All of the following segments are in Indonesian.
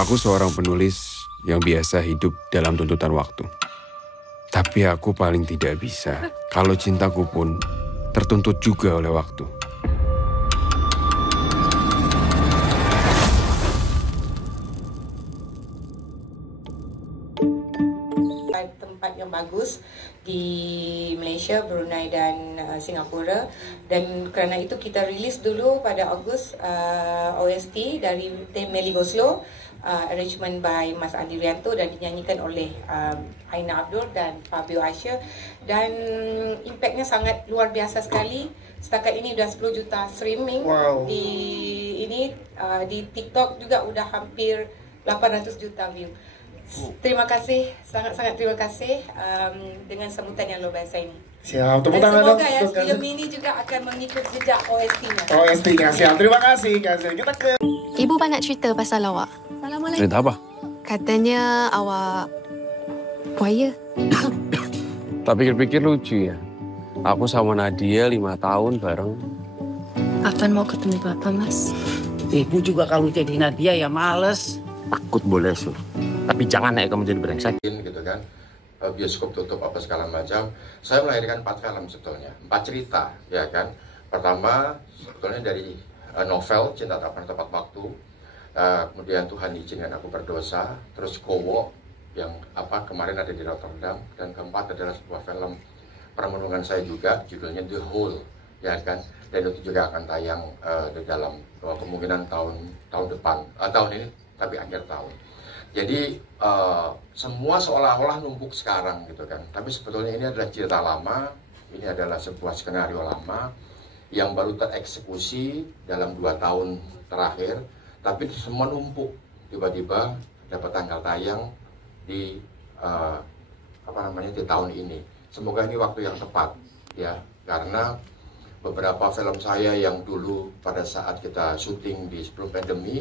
Aku seorang penulis yang biasa hidup dalam tuntutan waktu. Tapi aku paling tidak bisa kalau cintaku pun tertuntut juga oleh waktu. Tempat yang bagus di Malaysia, Brunei dan Singapura, dan kerana itu kita rilis dulu pada Ogos OST dari Melly Goslow, arrangement by Mas Andi Rianto dan dinyanyikan oleh Aina Abdul dan Fabio Aisyah, dan impactnya sangat luar biasa sekali. Setakat ini sudah 10 juta streaming. Wow. Di TikTok juga sudah hampir 800 juta view. Terima kasih, sangat-sangat terima kasih dengan sambutan yang luar biasa ini. Siap, tepuk dan tangan dong. semoga ya film ini juga akan mengikut jejak OST-nya. OST-nya, siap. Terima kasih, Kak. Kita ke... Ibu banyak cerita pasal awak. Assalamualaikum. Cerita apa? Katanya awak buaya. Tak pikir-pikir lucu ya. Aku sama Nadia 5 tahun bareng. Kapan mau ketemu Bapak, Mas? Ibu juga kalau jadi Nadia ya males. Takut boleh, Sur. Tapi jangan naik kamu jadi brengsek. Gitu kan, bioskop tutup apa segala macam. Saya melahirkan 4 film sebetulnya, 4 cerita, ya kan. Pertama sebetulnya dari novel Cinta Tak Pernah Tepat Waktu, kemudian Tuhan Izinkan Aku Berdosa, terus Kowo yang kemarin ada di Rotterdam, dan keempat adalah sebuah film permenungan saya juga, judulnya The Hole, ya kan. Dan itu juga akan tayang di dalam kemungkinan tahun depan, tahun ini tapi akhir tahun. Jadi semua seolah-olah numpuk sekarang gitu kan. Tapi sebetulnya ini adalah cerita lama, ini adalah sebuah skenario lama yang baru tereksekusi dalam 2 tahun terakhir. Tapi semua numpuk, tiba-tiba dapat tanggal tayang di di tahun ini. Semoga ini waktu yang tepat ya, karena beberapa film saya yang dulu pada saat kita syuting di sebelum pandemi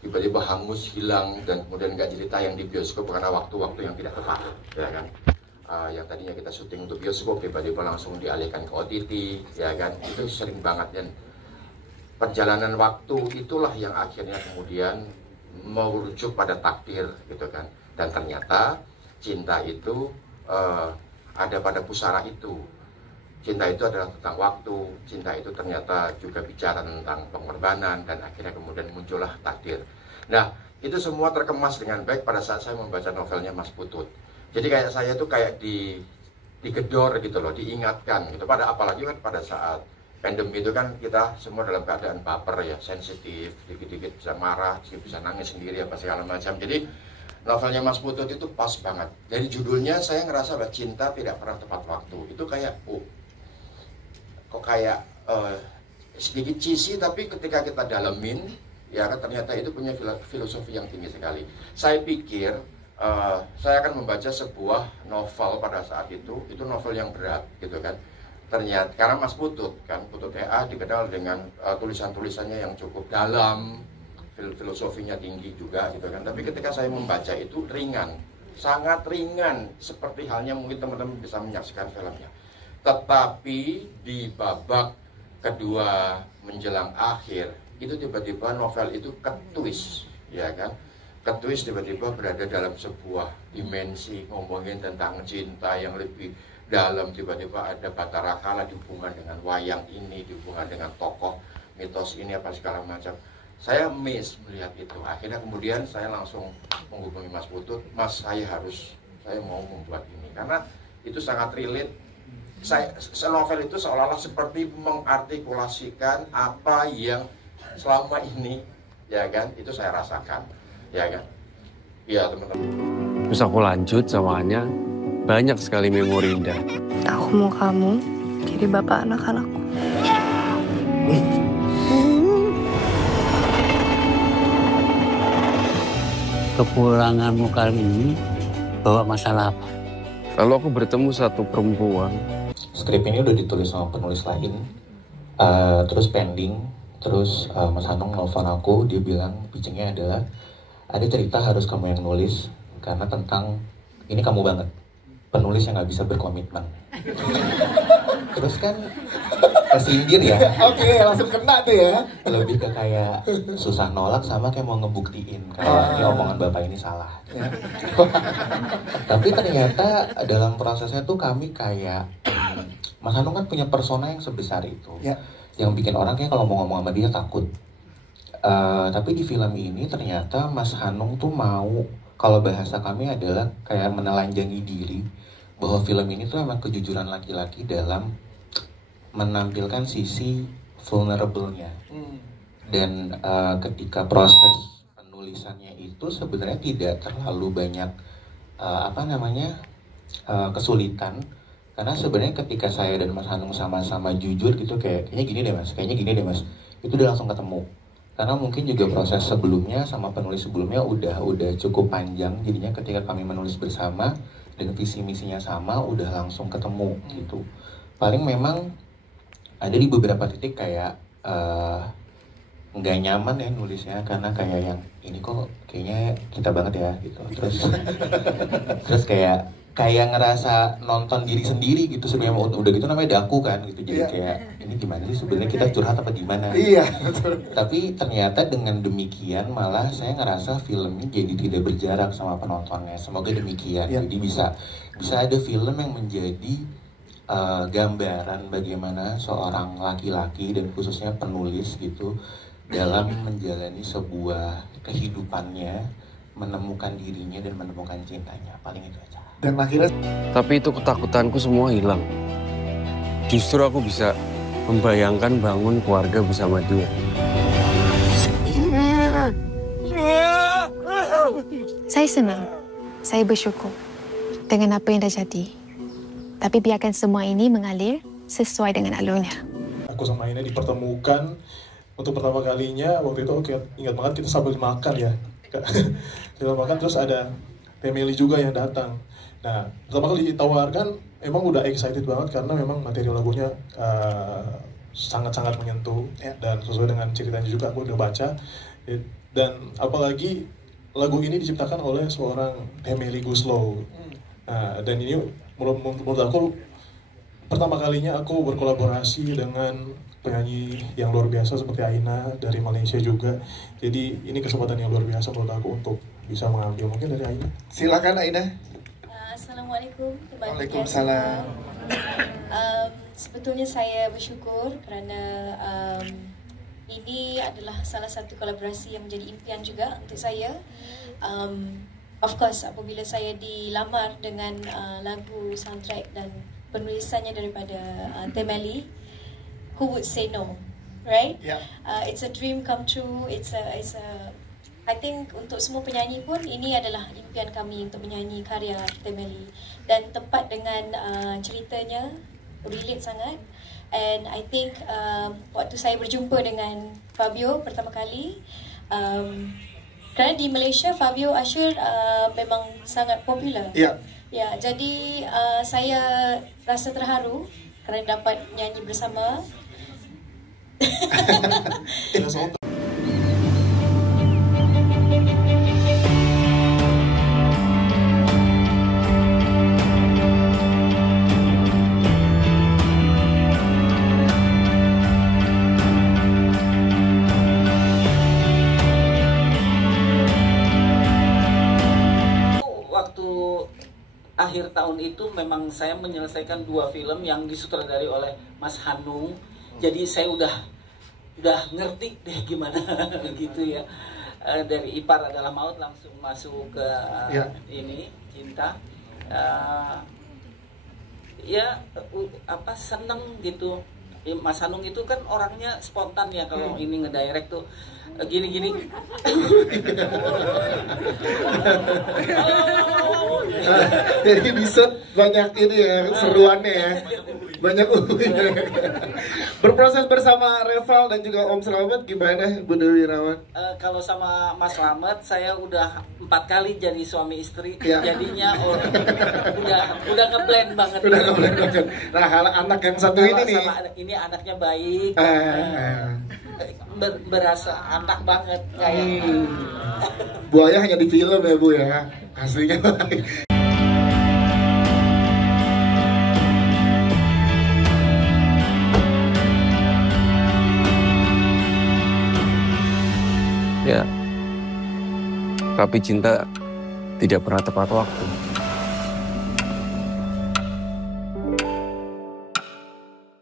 tiba-tiba hangus, hilang, dan kemudian nggak jadi tayang di bioskop karena waktu-waktu yang tidak tepat, ya kan? Yang tadinya kita syuting untuk bioskop tiba-tiba langsung dialihkan ke OTT, ya kan? Itu sering banget, dan perjalanan waktu itulah yang akhirnya kemudian merujuk pada takdir, gitu kan? Dan ternyata cinta itu ada pada pusara itu. Cinta itu adalah tentang waktu, cinta itu ternyata juga bicara tentang pengorbanan, dan akhirnya kemudian muncullah takdir. Nah, itu semua terkemas dengan baik pada saat saya membaca novelnya Mas Putut. Jadi kayak saya tuh kayak digedor gitu loh, diingatkan gitu. Apalagi kan pada saat pandemi itu kan kita semua dalam keadaan baper ya, sensitif, dikit-dikit bisa marah, bisa nangis sendiri apa segala macam. Jadi novelnya Mas Putut itu pas banget. Jadi judulnya saya ngerasa bahwa cinta tidak pernah tepat waktu. Itu kayak kok kayak sedikit cheesy, tapi ketika kita dalemin ya ternyata itu punya filosofi yang tinggi sekali. Saya pikir saya akan membaca sebuah novel pada saat itu novel yang berat gitu kan. Ternyata karena Mas Putut kan, Putut EA dikenal dengan tulisan-tulisannya yang cukup dalam, filosofinya tinggi juga gitu kan. Tapi ketika saya membaca itu ringan, sangat ringan, seperti halnya mungkin teman-teman bisa menyaksikan filmnya. Tetapi di babak kedua menjelang akhir itu tiba-tiba novel itu ketwist, ya kan? Ketwist tiba-tiba berada dalam sebuah dimensi ngomongin tentang cinta yang lebih dalam. Tiba-tiba ada Bathara Kala dihubungkan dengan wayang ini, dihubungkan dengan tokoh mitos ini apa segala macam. Saya melihat itu. Akhirnya kemudian saya langsung menghubungi Mas Putut, Mas saya mau membuat ini karena itu sangat relate. Novel itu seolah-olah seperti mengartikulasikan apa yang selama ini, ya kan, itu saya rasakan, ya kan, ya teman-teman. Terus aku lanjut sama Anya, banyak sekali memori indah. Aku mau kamu jadi bapak anak-anakku. Kepulanganmu kali ini bawa masalah apa? Lalu aku bertemu satu perempuan. Skrip ini udah ditulis sama penulis lain, terus pending, terus Mas Hanung nelfon aku, dia bilang pitchingnya adalah ada cerita harus kamu yang nulis karena tentang ini kamu banget, penulis yang nggak bisa berkomitmen. Terus kan kesindir ya. Oke, langsung kena tuh ya. Lebih ke kayak susah nolak sama kayak mau ngebuktiin kalau ini omongan bapak ini salah. Ya. Tapi ternyata dalam prosesnya tuh kami kayak Mas Hanung kan punya persona yang sebesar itu, Ya. yang bikin orang kayak kalau mau ngomong sama dia takut. Tapi di film ini ternyata Mas Hanung tuh mau, kalau bahasa kami adalah kayak menelanjangi diri, bahwa film ini tuh emang kejujuran laki-laki dalam menampilkan sisi vulnerable-nya. Dan ketika proses penulisannya itu sebenarnya tidak terlalu banyak kesulitan, karena sebenarnya ketika saya dan Mas Hanung sama-sama jujur gitu, kayaknya gini deh mas, itu udah langsung ketemu. Karena mungkin juga proses sebelumnya sama penulis sebelumnya udah cukup panjang, jadinya ketika kami menulis bersama dan visi misinya sama, udah langsung ketemu gitu. Paling memang ada di beberapa titik kayak nggak nyaman ya nulisnya, karena kayak yang ini kok kayaknya kita banget ya gitu. Terus kayak ngerasa nonton diri sendiri gitu sebenarnya, udah gitu namanya daku kan gitu, jadi kayak ini gimana sih sebenarnya, kita curhat apa gimana? Iya, betul. Tapi ternyata dengan demikian malah saya ngerasa film ini jadi tidak berjarak sama penontonnya. Semoga demikian. Jadi bisa ada film yang menjadi gambaran bagaimana seorang laki-laki dan khususnya penulis gitu dalam menjalani sebuah kehidupannya, menemukan dirinya dan menemukan cintanya. Paling itu aja. Dan akhirnya, Tapi itu ketakutanku semua hilang. Justru aku bisa membayangkan bangun keluarga bersama dia. Saya senang. Saya bersyukur dengan apa yang dah jadi. Tapi biarkan semua ini mengalir sesuai dengan alurnya. Aku sama Aina dipertemukan untuk pertama kalinya. Waktu itu oke, ingat banget kita sambil makan ya. Sambil makan terus ada Emily juga yang datang. Nah, pertama kali ditawarkan emang udah excited banget karena memang materi lagunya sangat-sangat menyentuh dan sesuai dengan ceritanya juga aku udah baca. Dan apalagi lagu ini diciptakan oleh seorang Emily Guslow. Nah, dan ini menurut aku pertama kalinya aku berkolaborasi dengan penyanyi yang luar biasa seperti Aina dari Malaysia juga. Jadi ini kesempatan yang luar biasa menurut aku untuk bisa mengambil mungkin dari Aina. silakan Aina. Assalamualaikum. Waalaikumsalam. Sebetulnya saya bersyukur kerana ini adalah salah satu kolaborasi yang menjadi impian juga untuk saya. Of course, apabila saya dilamar dengan lagu, soundtrack dan penulisannya daripada Temeli, who would say no, right? Yeah. It's a dream come true. I think untuk semua penyanyi pun ini adalah impian kami untuk menyanyi karya Temeli, dan tepat dengan ceritanya, relate sangat. And I think waktu saya berjumpa dengan Fabio pertama kali, kerana di Malaysia Fabio Asher memang sangat popular. Ya. Ya, jadi saya rasa terharu kerana dapat nyanyi bersama. Akhir tahun itu memang saya menyelesaikan 2 film yang disutradari oleh Mas Hanung. Jadi saya udah ngerti deh gimana gitu ya. Dari Ipar Adalah Maut langsung masuk ke ini Cinta. Seneng gitu. Mas Hanung itu kan orangnya spontan ya kalau ini ngedirect tuh gini-gini. Jadi bisa banyak ini ya, seruannya ya. Banyak Berproses bersama Reval dan juga Om Slamet gimana, Bu Dewi Irawan? Kalau sama Mas Slamet saya udah 4 kali jadi suami istri. Jadinya udah ngeblend banget. Udah ngeblend banget. Nah, anak yang satu ini nih. Ini anaknya baik. Berasa anak banget kayak. Buaya hanya di film ya Bu ya, aslinya baik. Tapi cinta tidak pernah tepat waktu.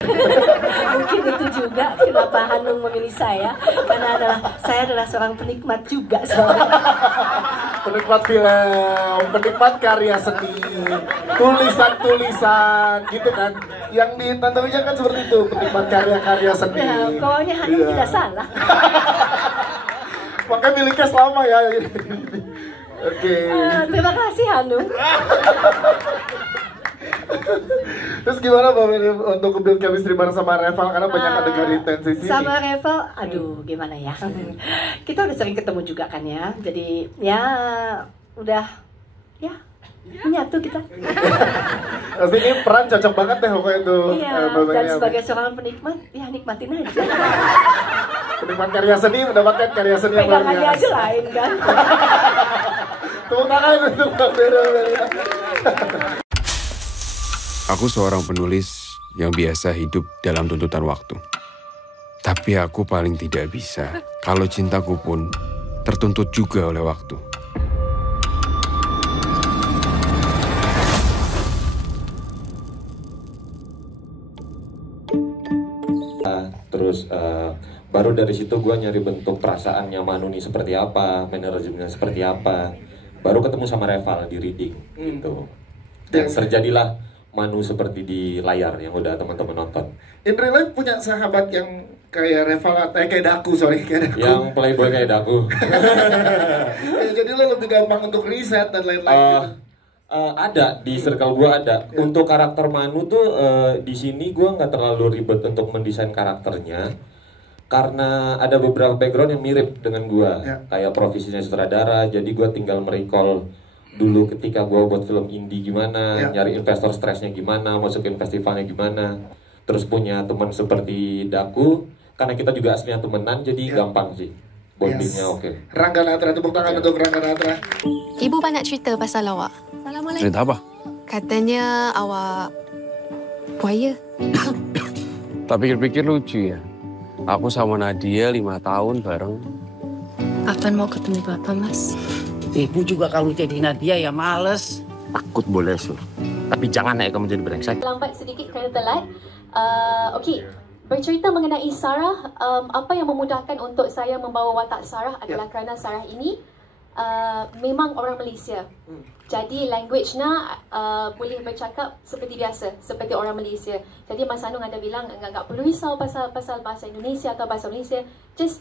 Mungkin itu juga kenapa Hanung memilih saya, karena saya adalah seorang penikmat juga soalnya. Penikmat film, penikmat karya seni, tulisan-tulisan gitu kan. Yang di Tante Wija kan seperti itu, penikmat karya-karya seni. Nah, pokoknya Hanung tidak salah. Makanya miliknya selama ya. Oke. Terima kasih Hanung. Terus gimana Mbak Meli untuk build chemistry bareng sama Reval karena banyak adegan intensi sini? Sama Reval, aduh gimana ya. Kita udah sering ketemu juga kan ya. Jadi ya udah ya menyatu kita. Pasti ini peran cocok banget deh pokoknya tuh. Iya, dan sebagai seorang penikmat, ya nikmatin aja. Penikmat karya seni mendapatkan karya seni yang luar pegangannya aja lain kan. Tepuk tangan untuk Mbak Meli. Aku seorang penulis yang biasa hidup dalam tuntutan waktu. Tapi aku paling tidak bisa kalau cintaku pun tertuntut juga oleh waktu. Terus baru dari situ gue nyari bentuk perasaannya Manu nih seperti apa, manajemennya seperti apa. Baru ketemu sama Reval di reading gitu. Dan terjadilah Manu seperti di layar yang udah teman-teman nonton. In real life punya sahabat yang kayak Reval, kayak Daku, kayak Daku. Yang playboy kayak Daku. Ya, jadi lo lebih gampang untuk riset dan lain-lain gitu. Ada di circle gue ada. Untuk karakter Manu tuh di sini gue nggak terlalu ribet untuk mendesain karakternya karena ada beberapa background yang mirip dengan gue, kayak profesinya sutradara. Jadi gue tinggal merecall dulu ketika gue buat film indie gimana, nyari investor stresnya gimana, masukin festivalnya gimana. Terus punya teman seperti Daku, karena kita juga aslinya temenan, jadi gampang sih bondingnya. Oke. Rangga Natra, tepuk tangan untuk Rangga Natra. Ibu banyak cerita pasal awak. Assalamualaikum. Cerita apa? Katanya awak buaya. Tak pikir-pikir lucu ya. Aku sama Nadia 5 tahun bareng. Kapan mau ketemu Bapak, Mas? Ibu juga kalau jadi Nadia ya males. Takut boleh, Sur. Tapi jangan ya kamu jadi brengsek. Lambat sedikit kerana telat. Okey, bercerita mengenai Sarah, apa yang memudahkan untuk saya membawa watak Sarah adalah kerana Sarah ini memang orang Malaysia. Jadi language-nya boleh bercakap seperti biasa, seperti orang Malaysia. Jadi Mas Hanung ada bilang enggak perlu risau pasal bahasa Indonesia atau bahasa Malaysia. Just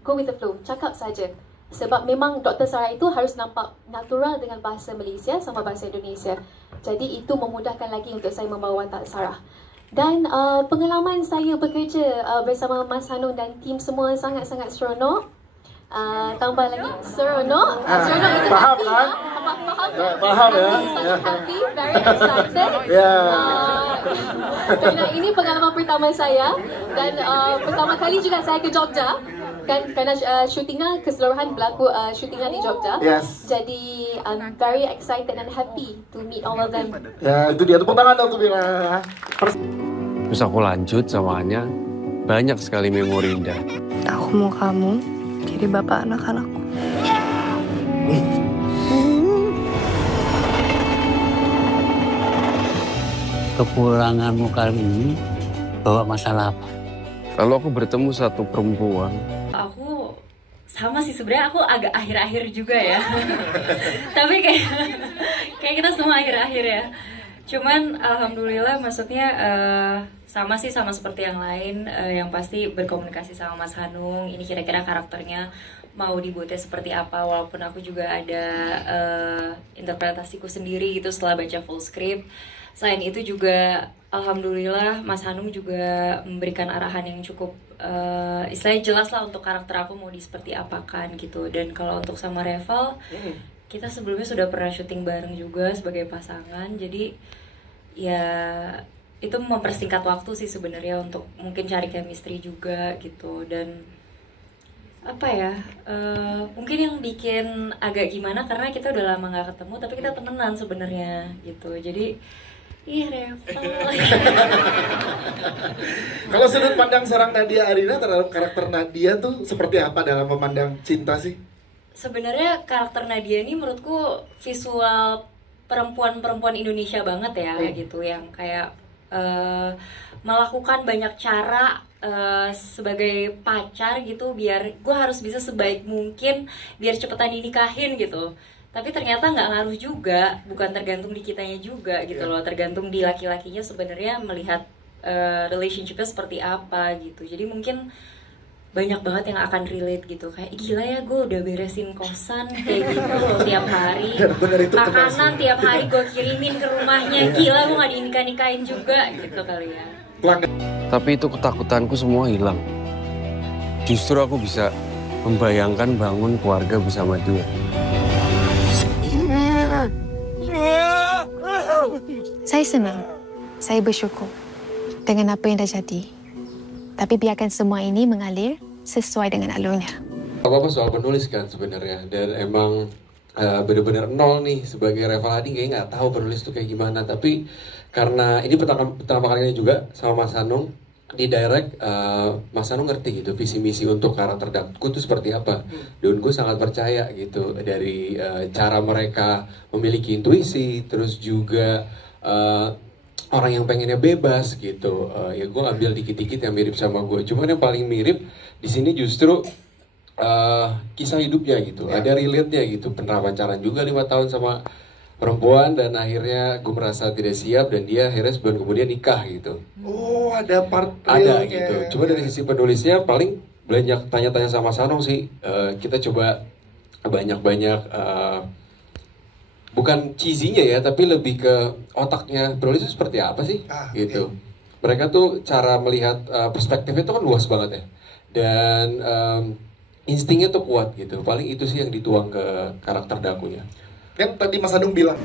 go with the flow, cakap saja. Sebab memang Dr. Sarah itu harus nampak natural dengan bahasa Malaysia sama bahasa Indonesia. Jadi itu memudahkan lagi untuk saya membawa watak Sarah. Dan pengalaman saya bekerja bersama Mas Hanung dan tim semua sangat-sangat seronok. Tambah lagi seronok. Seronok itu paham happy, kan? Paham ya? Sangat happy, very excited. Kerana ini pengalaman pertama saya. Dan pertama kali juga saya ke Jogja. Kan kerana syutingnya keseluruhan berlaku syutingnya di Jogja. Jadi I'm very excited and happy to meet all of them. Ya itu dia, tepuk tangan dong tuh Bila. Terus aku lanjut sama Anya, banyak sekali memori indah. Aku mau kamu jadi bapak anak-anakku. Kekuranganmu kali ini bawa masalah apa? Lalu aku bertemu satu perempuan. Aku sama sih sebenarnya, aku agak akhir-akhir juga ya. Tapi kayak kita semua akhir-akhir ya. Cuman alhamdulillah maksudnya sama sih, sama seperti yang lain. Yang pasti berkomunikasi sama Mas Hanung, ini kira-kira karakternya mau dibuatnya seperti apa. Walaupun aku juga ada interpretasiku sendiri gitu setelah baca full script. Selain itu juga alhamdulillah Mas Hanung juga memberikan arahan yang cukup istilahnya jelas lah untuk karakter aku mau seperti apakan gitu. Dan kalau untuk sama Reval, kita sebelumnya sudah pernah syuting bareng juga sebagai pasangan. Jadi ya itu mempersingkat waktu sih sebenarnya untuk mungkin cari chemistry juga gitu. Dan apa ya, mungkin yang bikin agak gimana karena kita udah lama gak ketemu tapi kita temenan sebenarnya gitu. Jadi Reval. Kalau sudut pandang seorang Nadia Arina terhadap karakter Nadia tuh seperti apa dalam memandang cinta sih? sebenarnya karakter Nadia ini menurutku visual perempuan-perempuan Indonesia banget ya, gitu, yang kayak melakukan banyak cara sebagai pacar gitu, biar gue harus bisa sebaik mungkin biar cepetan dinikahin gitu. Tapi ternyata nggak ngaruh juga, bukan tergantung di kitanya juga gitu loh, tergantung di laki-lakinya sebenarnya melihat relationshipnya seperti apa gitu. Jadi mungkin banyak banget yang akan relate gitu, kayak gila ya gue udah beresin kosan kayak gitu loh tiap hari, makanan tiap hari gue kirimin ke rumahnya, gila gue nggak dinikah-nikahin juga gitu kali ya. Tapi itu ketakutanku semua hilang. Justru aku bisa membayangkan bangun keluarga bersama dia. Saya senang, saya bersyukur dengan apa yang dah jadi. Tapi biarkan semua ini mengalir sesuai dengan alurnya. Apa-apa soal penulis kan sebenarnya, dan emang bener-bener nol nih sebagai Reval Hadi, kayaknya nggak tahu penulis tuh kayak gimana. Tapi karena ini pertama kalinya juga sama Mas Hanung di direct, Mas Hanung ngerti gitu visi misi untuk karakter Daku tuh seperti apa, dan gue sangat percaya gitu dari cara mereka memiliki intuisi, terus juga orang yang pengennya bebas gitu. Ya gue ambil dikit-dikit yang mirip sama gue, cuman yang paling mirip di sini justru kisah hidupnya gitu, ada relate-nya gitu, pernah pacaran juga 5 tahun sama perempuan dan akhirnya gue merasa tidak siap dan dia akhirnya sebulan kemudian nikah gitu. Oh, ada part ada realnya. gitu. Coba dari sisi penulisnya paling banyak tanya-tanya sama Sanong sih. Kita coba banyak-banyak bukan cheesy-nya ya, tapi lebih ke otaknya penulis itu seperti apa sih gitu. Mereka tuh cara melihat perspektifnya itu kan luas banget ya, dan instingnya tuh kuat gitu. Paling itu sih yang dituang ke karakter Dakunya. Kan tadi Mas Hanung bilang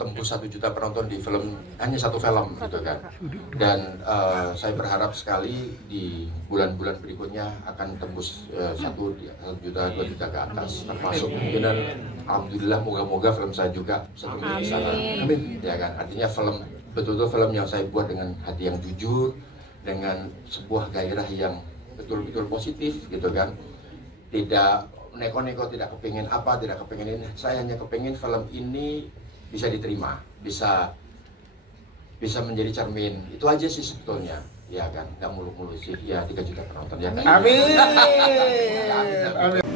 tembus 1 juta penonton di film, hanya satu film gitu kan. Dan saya berharap sekali di bulan-bulan berikutnya akan tembus 1 juta, 2 juta ke atas, termasuk mungkin, dan alhamdulillah moga-moga film saya juga seperti di sana. Amin. Ya kan, artinya film betul-betul film yang saya buat dengan hati yang jujur, dengan sebuah gairah yang betul-betul positif gitu kan. Tidak neko-neko, tidak kepingin apa, tidak kepingin ini. Saya hanya kepingin film ini bisa diterima, bisa menjadi cermin. Itu aja sih sebetulnya, ya kan, nggak muluk-muluk sih, ya 3 juta penonton ya kan. Amin. Amin.